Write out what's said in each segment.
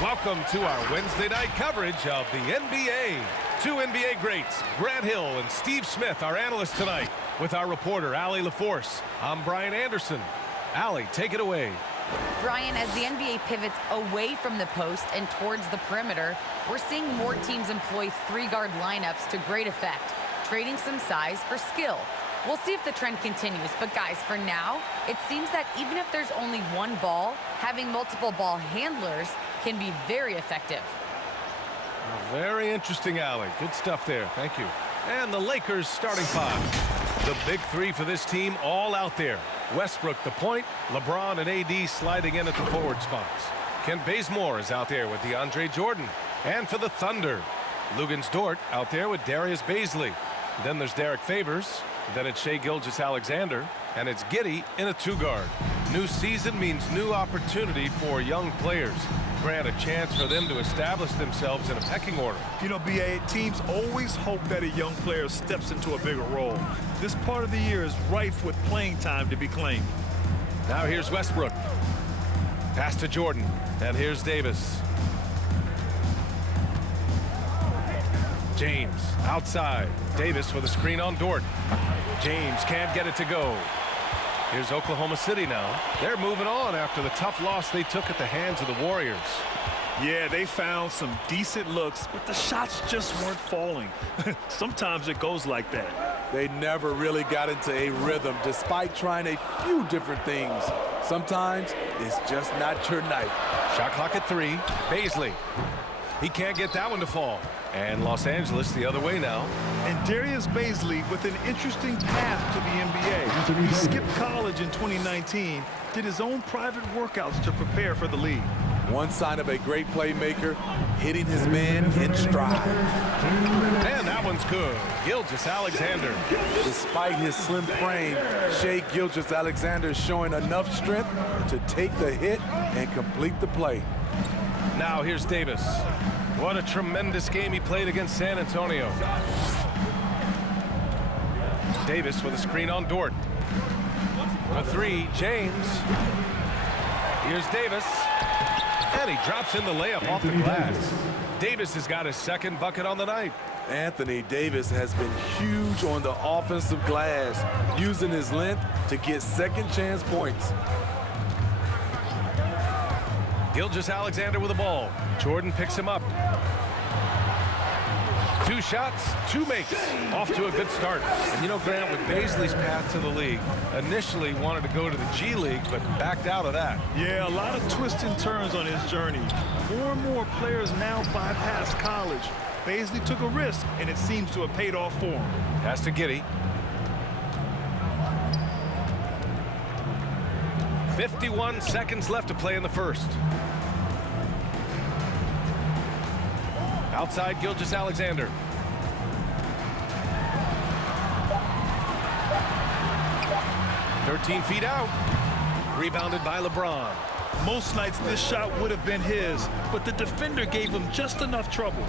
Welcome to our Wednesday night coverage of the NBA. Two NBA greats, Grant Hill and Steve Smith, our analysts tonight, with our reporter, Allie LaForce. I'm Brian Anderson. Allie, take it away. Brian, as the NBA pivots away from the post and towards the perimeter, we're seeing more teams employ three-guard lineups to great effect, trading some size for skill. We'll see if the trend continues, but guys, for now, it seems that even if there's only one ball, having multiple ball handlers can be very effective. Very interesting, Allie. Good stuff there. Thank you. And the Lakers starting five. The big three for this team all out there. Westbrook the point, LeBron and AD sliding in at the forward spots. Kent Bazemore is out there with DeAndre Jordan. And for the Thunder, Luguentz Dort out there with Darius Bazley. Then there's Derek Favors. Then it's Shai Gilgeous-Alexander. And it's Giddey in a two-guard. New season means new opportunity for young players. Grant, a chance for them to establish themselves in a pecking order. You know, B.A., teams always hope that a young player steps into a bigger role. This part of the year is rife with playing time to be claimed. Now here's Westbrook. Pass to Jordan. And here's Davis. James outside. Davis with a screen on Dort. James can't get it to go. Here's Oklahoma City now. They're moving on after the tough loss they took at the hands of the Warriors. Yeah, they found some decent looks, but the shots just weren't falling. Sometimes it goes like that. They never really got into a rhythm despite trying a few different things. Sometimes it's just not your night. Shot clock at 3. Bazley. He can't get that one to fall. And Los Angeles the other way now. And Darius Bazley with an interesting path to the NBA. He skipped college in 2019, did his own private workouts to prepare for the league. One sign of a great playmaker, hitting his man in stride. And that one's good. Gilgeous-Alexander. Despite his slim frame, Shai Gilgeous-Alexander showing enough strength to take the hit and complete the play. Now here's Davis. What a tremendous game he played against San Antonio. Davis with a screen on Dort. For 3, James. Here's Davis. And he drops in the layup off the glass. Davis has got his second bucket on the night. Anthony Davis has been huge on the offensive glass, using his length to get second chance points. Gilgeous-Alexander with the ball. Jordan picks him up. 2 shots, 2 makes. Off to a good start. And you know, Grant, with Bazley's path to the league, initially wanted to go to the G League, but backed out of that. Yeah, a lot of twists and turns on his journey. More and more players now bypass college. Bazley took a risk, and it seems to have paid off for him. Pass to Giddey. 51 seconds left to play in the first. Outside Gilgeous-Alexander. 13 feet out. Rebounded by LeBron. Most nights this shot would have been his, but the defender gave him just enough trouble.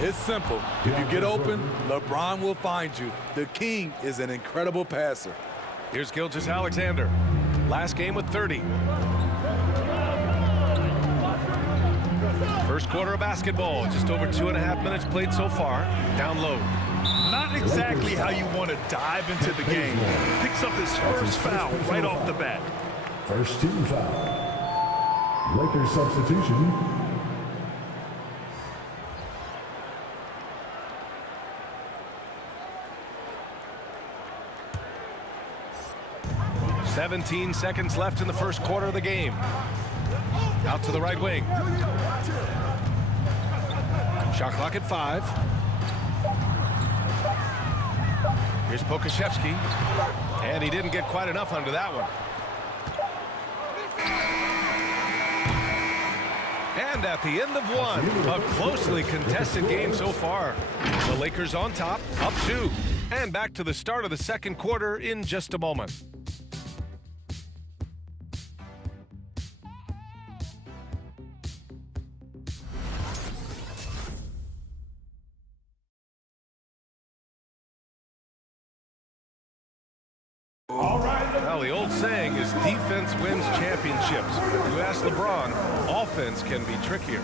It's simple. If you get open, LeBron will find you. The king is an incredible passer. Here's Gilgeous-Alexander. Last game with 30. First quarter of basketball. Just over 2.5 minutes played so far. Down low. Not exactly how you want to dive into the game. Picks up his first foul right off the bat. First team foul. Lakers substitution. "17 seconds left in the first quarter of the game. Out to the right wing. Shot clock at 5. Here's Pokusevski. And he didn't get quite enough under that one. And at the end of one, a closely contested game so far. The Lakers on top, up 2. And back to the start of the second quarter in just a moment. All right, Well, the old saying is defense wins championships. If you ask LeBron, offense can be trickier.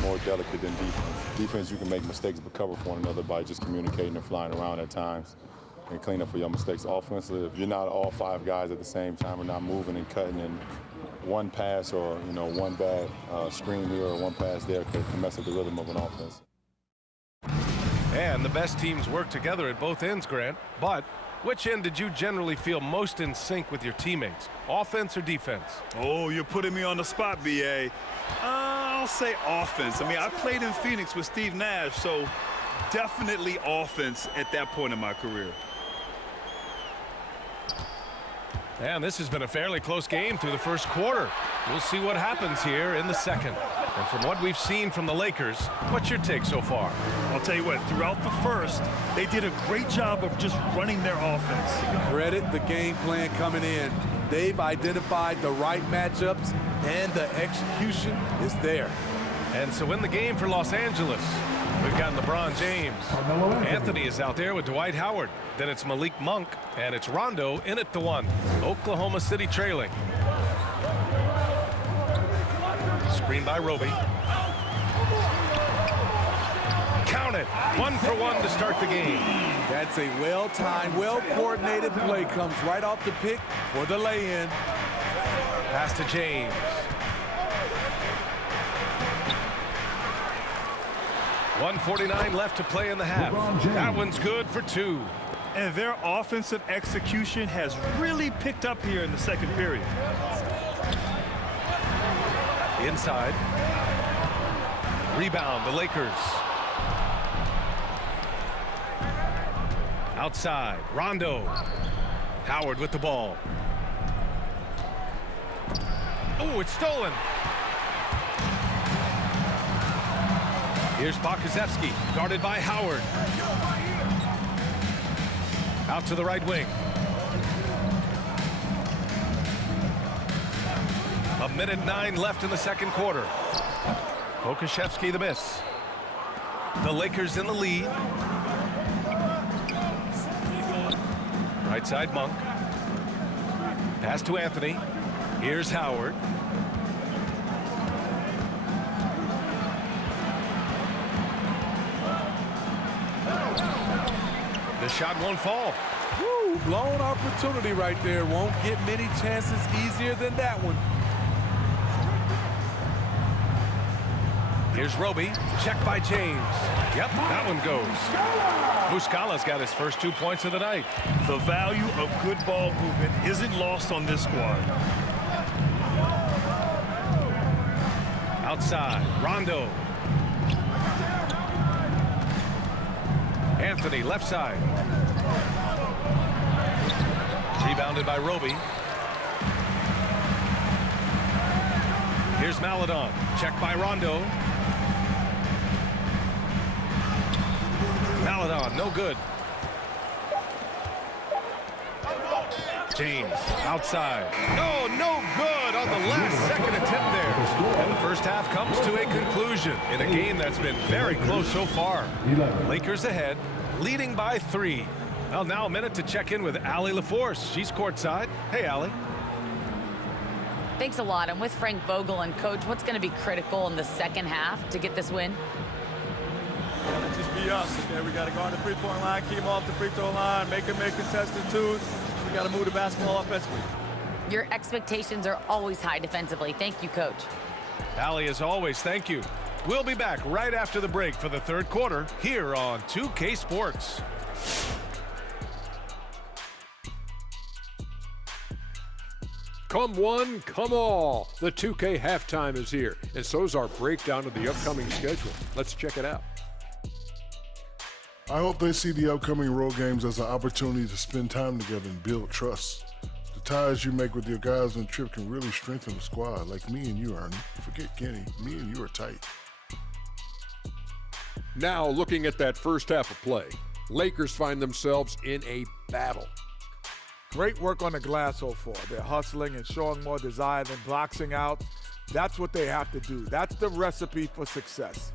More delicate than defense. Defense, you can make mistakes but cover for one another by just communicating and flying around at times and clean up for your mistakes. Offensively, if you're not all 5 guys at the same time or not moving and cutting, and one pass or one bad screen here or one pass there can mess up the rhythm of an offense. And the best teams work together at both ends, Grant. But which end did you generally feel most in sync with your teammates, offense or defense? Oh, you're putting me on the spot, B.A. I'll say offense. I mean, I played in Phoenix with Steve Nash, so definitely offense at that point in my career. And this has been a fairly close game through the first quarter. We'll see what happens here in the second. And from what we've seen from the Lakers, what's your take so far? I'll tell you what, throughout the first, they did a great job of just running their offense. Credit the game plan coming in. They've identified the right matchups, and the execution is there. And so in the game for Los Angeles, we've got LeBron James. Anthony is out there with Dwight Howard. Then it's Malik Monk, and it's Rondo in at the 1. Oklahoma City trailing. Screen by Roby. Count it. 1 for 1 to start the game. That's a well-timed, well-coordinated play. Comes right off the pick for the lay-in. Pass to James. .149 left to play in the half. That one's good for 2. And their offensive execution has really picked up here in the second period. Inside. Rebound, the Lakers. Outside, Rondo. Howard with the ball. Oh, it's stolen. Here's Pokusevski, guarded by Howard. Out to the right wing. 1:09 left in the second quarter. Pokusevski the miss. The Lakers in the lead. Right side Monk. Pass to Anthony. Here's Howard. The shot won't fall. Woo, blown opportunity right there. Won't get many chances easier than that one. Here's Roby. Check by James. Yep, that one goes. Muscala's got his first 2 points of the night. The value of good ball movement isn't lost on this squad. Outside, Rondo. Anthony, left side. Rebounded by Roby. Here's Maledon. Check by Rondo. Maledon, no good. James, outside. Oh, no good on the last second attempt there. And the first half comes to a conclusion in a game that's been very close so far. Lakers ahead, leading by 3. Well, now a minute to check in with Allie LaForce. She's courtside. Hey, Allie. Thanks a lot. I'm with Frank Vogel. And, Coach, what's going to be critical in the second half to get this win? Just be us, okay? We got to guard the three-point line, keep them off the free throw line, make them make contested twos. We got to move the basketball offensively. Your expectations are always high defensively. Thank you, Coach. Allie, as always, thank you. We'll be back right after the break for the third quarter here on 2K Sports. Come one, come all. The 2K halftime is here, and so's our breakdown of the upcoming schedule. Let's check it out. I hope they see the upcoming road games as an opportunity to spend time together and build trust. The ties you make with your guys on the trip can really strengthen the squad, like me and you, Ernie. Forget Kenny, me and you are tight. Now, looking at that first half of play, Lakers find themselves in a battle. Great work on the glass so far. They're hustling and showing more desire than boxing out. That's what they have to do. That's the recipe for success.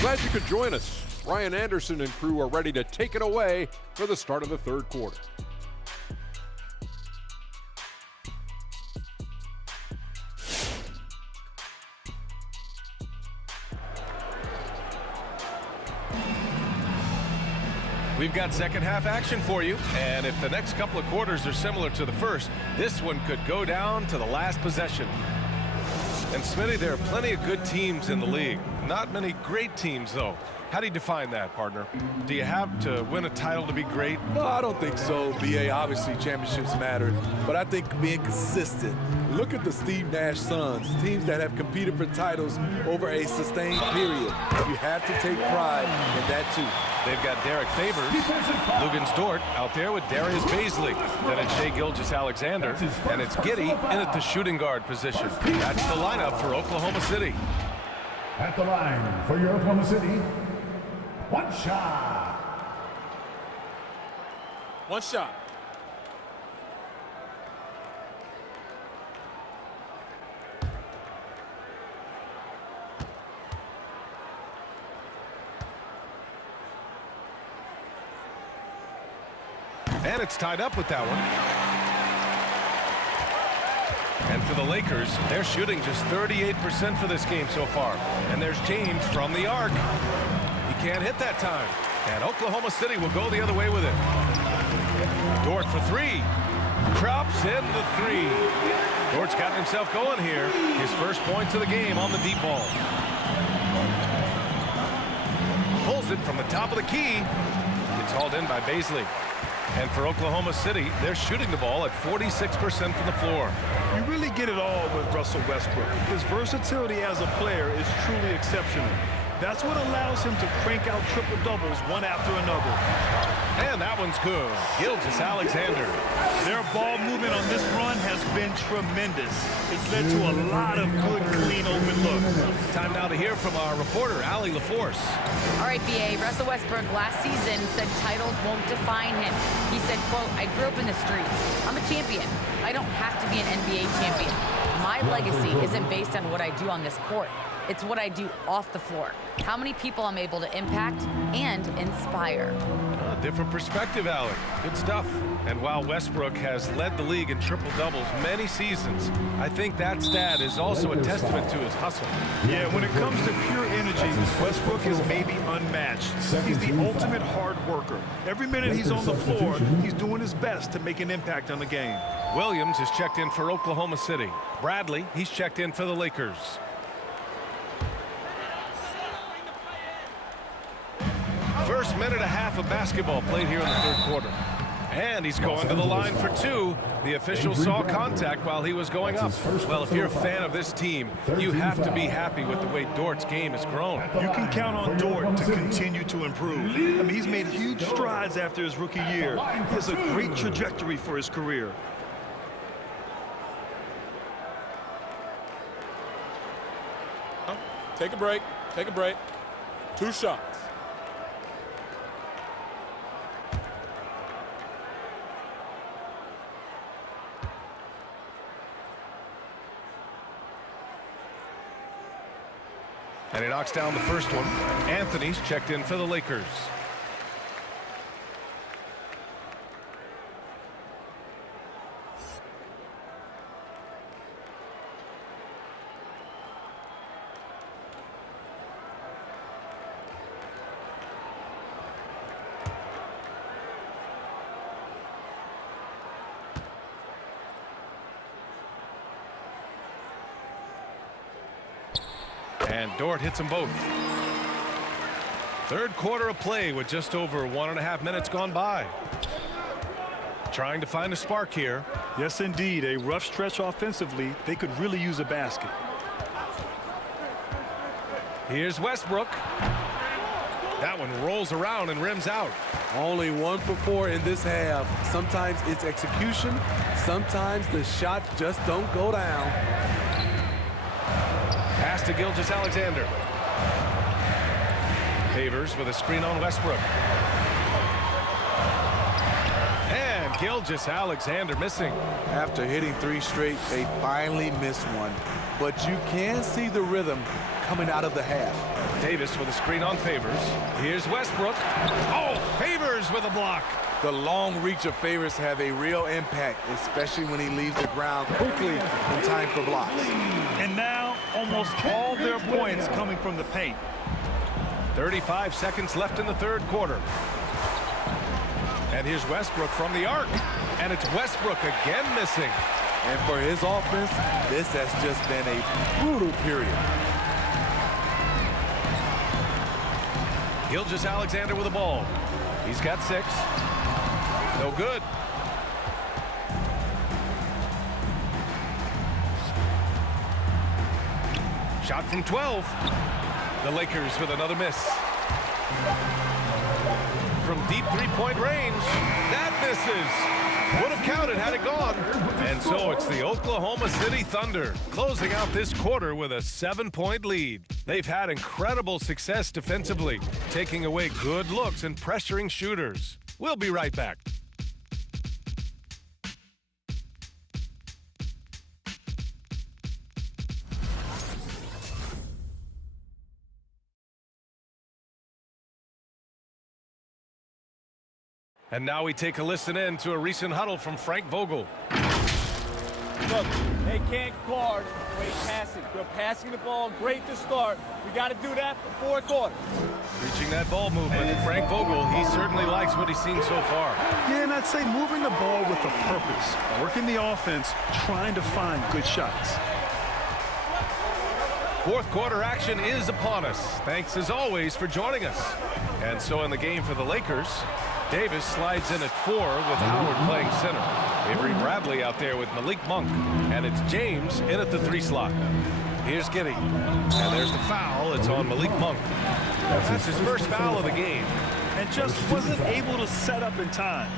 Glad you could join us. Ryan Anderson and crew are ready to take it away for the start of the third quarter. We've got second half action for you, and if the next couple of quarters are similar to the first, this one could go down to the last possession. And Smitty, there are plenty of good teams in the league. Not many great teams, though. How do you define that, partner? Do you have to win a title to be great? No, I don't think so, B.A. Obviously, championships matter, but I think being consistent. Look at the Steve Nash Suns, teams that have competed for titles over a sustained period. You have to take pride in that, too. They've got Derek Favors, Luguentz Dort out there with Darius Baisley. Then it's Shai Gilgeous-Alexander, and it's Giddey in at the shooting guard position. That's the lineup for Oklahoma City. At the line for your Oklahoma City, one shot. One shot. And it's tied up with that one. And for the Lakers, they're shooting just 38% for this game so far. And there's James from the arc. He can't hit that time. And Oklahoma City will go the other way with it. Dort for three. Drops in the three. Dort's got himself going here. His first points of the game on the deep ball. Pulls it from the top of the key. It's hauled in by Baisley. And for Oklahoma City, they're shooting the ball at 46% from the floor. You really get it all with Russell Westbrook. His versatility as a player is truly exceptional. That's what allows him to crank out triple-doubles one after another. And that one's good. Gilgeous-Alexander. Their ball movement on this run has been tremendous. It's led to a lot of good, clean, open looks. Time now to hear from our reporter, Allie LaForce. All right, B.A. Russell Westbrook last season said titles won't define him. He said, quote, I grew up in the streets. I'm a champion. I don't have to be an NBA champion. My legacy isn't based on what I do on this court. It's what I do off the floor. How many people I'm able to impact and inspire. Different perspective, Alec. Good stuff. And while Westbrook has led the league in triple-doubles many seasons, I think that stat is also a testament to his hustle. Yeah, when it comes to pure energy, Westbrook is maybe unmatched. He's the ultimate hard worker. Every minute he's on the floor, he's doing his best to make an impact on the game. Williams is checked in for Oklahoma City. Bradley, he's checked in for the Lakers. First minute and a half of basketball played here in the third quarter. And he's going to the line for two. The official saw contact while he was going up. Well, if you're a fan of this team, you have to be happy with the way Dort's game has grown. You can count on Dort to continue to improve. I mean, he's made huge strides after his rookie year. He has a great trajectory for his career. Take a break. Take a break. Two shots. And he knocks down the first one. Anthony's checked in for the Lakers. And Dort hits them both. Third quarter of play with just over 1.5 minutes gone by. Trying to find a spark here. Yes, indeed. A rough stretch offensively. They could really use a basket. Here's Westbrook. That one rolls around and rims out. Only 1 for 4 in this half. Sometimes it's execution. Sometimes the shots just don't go down. Pass to Gilgeous-Alexander. Favors with a screen on Westbrook. And Gilgeous-Alexander missing. After hitting 3 straight, they finally missed one. But you can see the rhythm coming out of the half. Davis with a screen on Favors. Here's Westbrook. Oh, Favors with a block. The long reach of Favors have a real impact, especially when he leaves the ground quickly in time for blocks. And now almost all their points coming from the paint. 35 seconds left in the third quarter. And here's Westbrook from the arc. And it's Westbrook again missing. And for his offense, this has just been a brutal period. Gilgeous-Alexander with the ball. He's got 6. No good. Shot from 12. The Lakers with another miss. From deep three-point range, that misses. Would have counted had it gone. And so it's the Oklahoma City Thunder closing out this quarter with a 7-point lead. They've had incredible success defensively, taking away good looks and pressuring shooters. We'll be right back. And now we take a listen in to a recent huddle from Frank Vogel. Look, they can't guard great passing. They're passing the ball great to start. We got to do that for 4 quarters. Reaching that ball movement, Frank Vogel, he certainly likes what he's seen so far. Yeah, and I'd say moving the ball with a purpose, working the offense, trying to find good shots. Fourth quarter action is upon us. Thanks as always for joining us. And so in the game for the Lakers, Davis slides in at 4 with Howard playing center. Avery Bradley out there with Malik Monk. And it's James in at the 3 slot. Here's Giddey. And there's the foul. It's on Malik Monk. That's his first foul of the game. And just wasn't able to set up in time.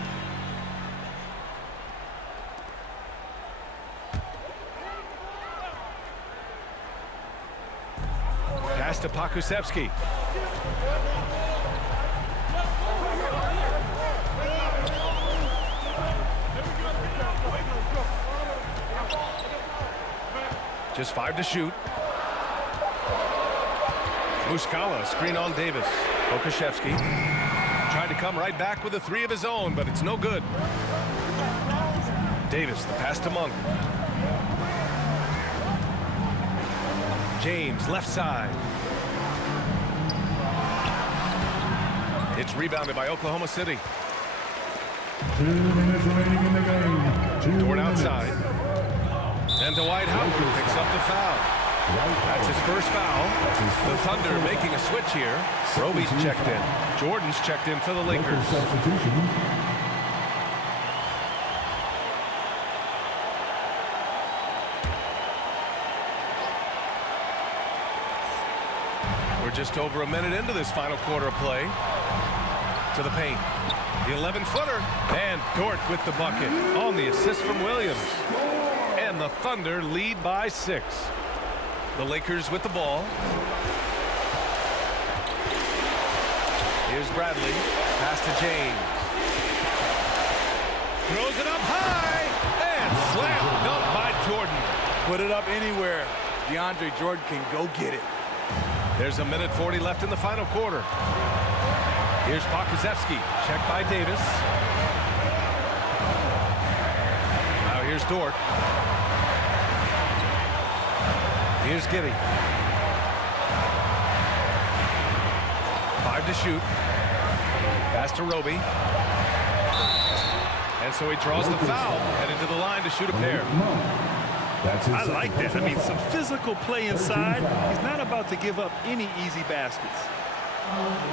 Pass to Pokusevski. Just 5 to shoot. Muscala, screen on Davis. Pokusevski tried to come right back with a 3 of his own, but it's no good. Davis, the pass to Monk. James, left side. It's rebounded by Oklahoma City. 2 minutes remaining in the game. Dort outside. And Dwight Howard picks up the foul. That's his first foul. The Thunder making a switch here. Roby's checked in. Jordan's checked in for the Lakers. We're just over a minute into this final quarter of play. To the paint. The 11-footer. And Dort with the bucket on the assist from Williams. And the Thunder lead by 6. The Lakers with the ball. Here's Bradley. Pass to James. Throws it up high. And slam dunk by Jordan. Put it up anywhere. DeAndre Jordan can go get it. There's a minute 40 left in the final quarter. Here's Pokusevski. Checked by Davis. Now here's Dort. Here's Giddey. 5 to shoot. Pass to Roby. And so he draws the foul, headed to the line to shoot a pair. I like that. I mean, some physical play inside. He's not about to give up any easy baskets.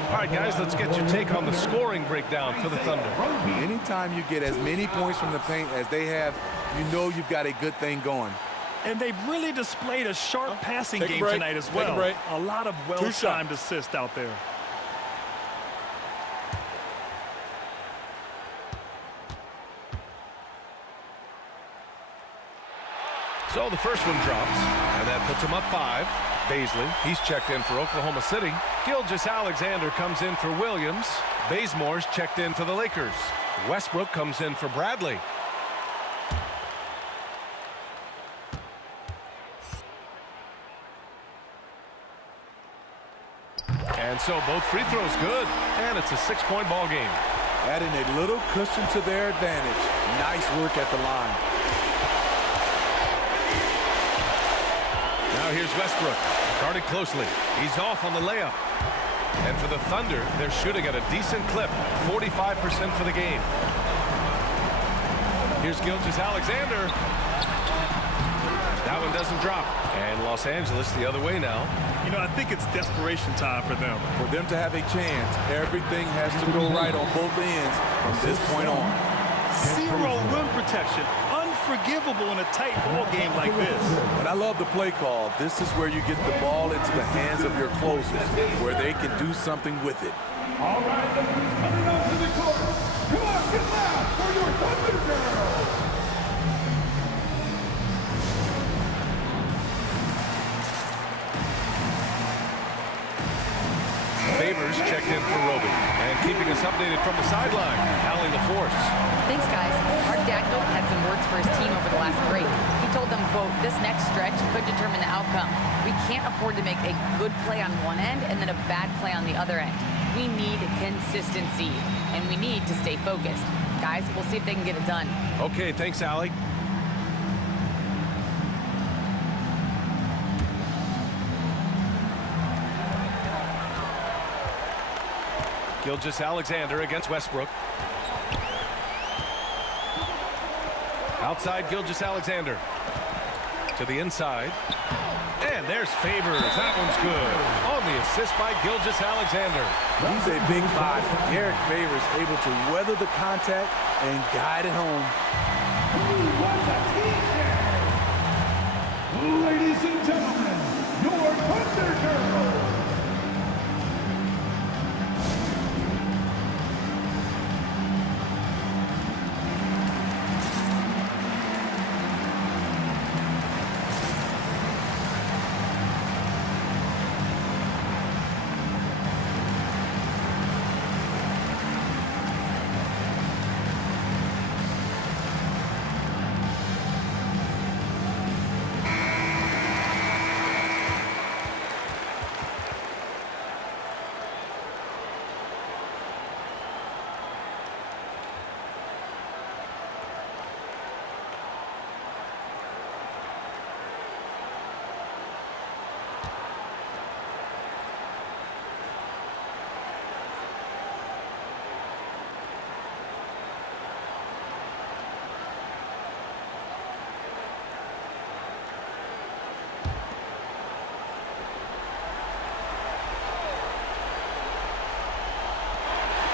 All right, guys, let's get your take on the scoring breakdown for the Thunder. Anytime you get as many points from the paint as they have, you know you've got a good thing going. And they've really displayed a sharp passing game break. tonight as Take well. a break. A lot of well-timed assists out there. So the first one drops, and that puts him up 5. Baisley, he's checked in for Oklahoma City. Gilgeous-Alexander comes in for Williams. Bazemore's checked in for the Lakers. Westbrook comes in for Bradley. And so both free throws good, and it's a 6-point ball game. Adding a little cushion to their advantage. Nice work at the line. Now here's Westbrook, guarded closely. He's off on the layup. And for the Thunder, they're shooting at a decent clip, 45% for the game. Here's Gilgeous-Alexander. That one doesn't drop. And Los Angeles the other way now. You know, I think it's desperation time for them. For them to have a chance, everything has to go right on both ends from this point on. Zero rim protection. Unforgivable in a tight ball game like this. And I love the play call. This is where you get the ball into the hands of your closest, where they can do something with it. All right, look who's coming onto the court. Come on, get loud for your Thunder Girls. Favors checked in for Roby. And keeping us updated from the sideline, Allie LaForce. Thanks, guys. Art Dagnall had some words for his team over the last break. He told them, quote, "This next stretch could determine the outcome. We can't afford to make a good play on one end and then a bad play on the other end. We need consistency, and we need to stay focused. Guys, we'll see if they can get it done." Okay, thanks, Allie. Gilgeous-Alexander against Westbrook. Outside Gilgeous-Alexander. To the inside. And there's Favors. That one's good. On the assist by Gilgeous-Alexander. He's a big body. Derek Favors able to weather the contact and guide it home. Who wants a t-shirt? Ladies and gentlemen, your Thunder Girls.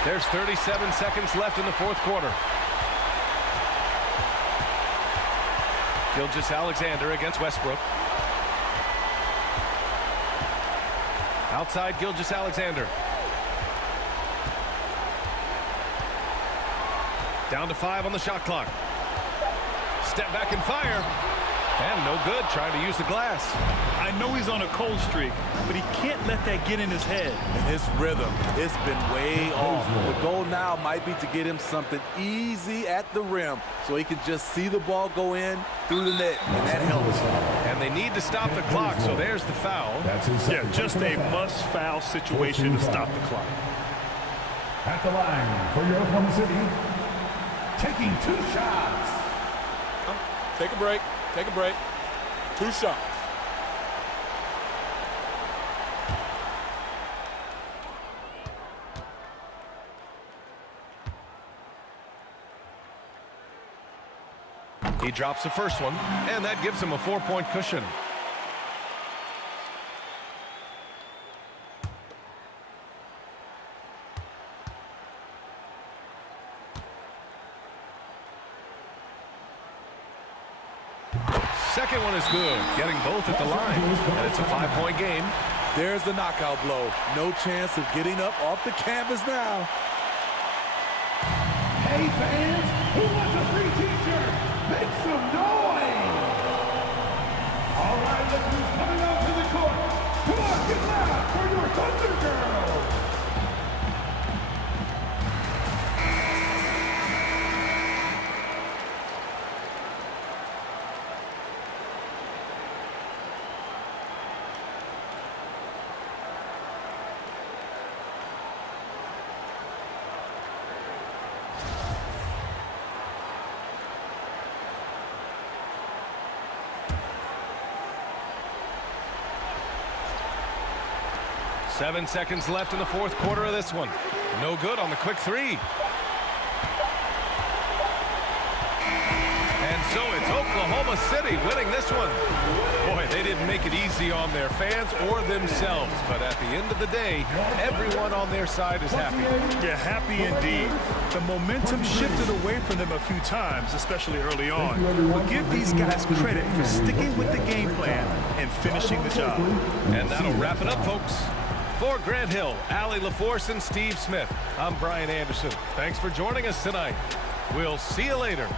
There's 37 seconds left in the fourth quarter. Gilgeous-Alexander against Westbrook. Outside Gilgeous-Alexander. Down to 5 on the shot clock. Step back and fire. And no good, trying to use the glass. I know he's on a cold streak, but he can't let that get in his head. And his rhythm, it's been way off. The goal now might be to get him something easy at the rim so he can just see the ball go in through the net, and that helps. And they need to stop the clock, so there's the foul. Yeah, just a must-foul situation to stop the clock. At the line for your Oklahoma City, taking 2 shots. Take a break. Take a break. 2 shots. He drops the first one, and that gives him a 4-point cushion. Second one is good, getting both at the line, and it's a 5-point game. There's the knockout blow. No chance of getting up off the canvas now. Hey fans, who wants a free t-shirt? Make some noise! All right, look who's coming out to the court. Come on, get loud for your Thunder Girls. 7 seconds left in the fourth quarter of this one. No good on the quick three. And so it's Oklahoma City winning this one. Boy, they didn't make it easy on their fans or themselves, but at the end of the day, everyone on their side is happy. Yeah, happy indeed. The momentum shifted away from them a few times, especially early on. But give these guys credit for sticking with the game plan and finishing the job. And that'll wrap it up, folks. For Grant Hill, Allie LaForce, and Steve Smith, I'm Brian Anderson. Thanks for joining us tonight. We'll see you later.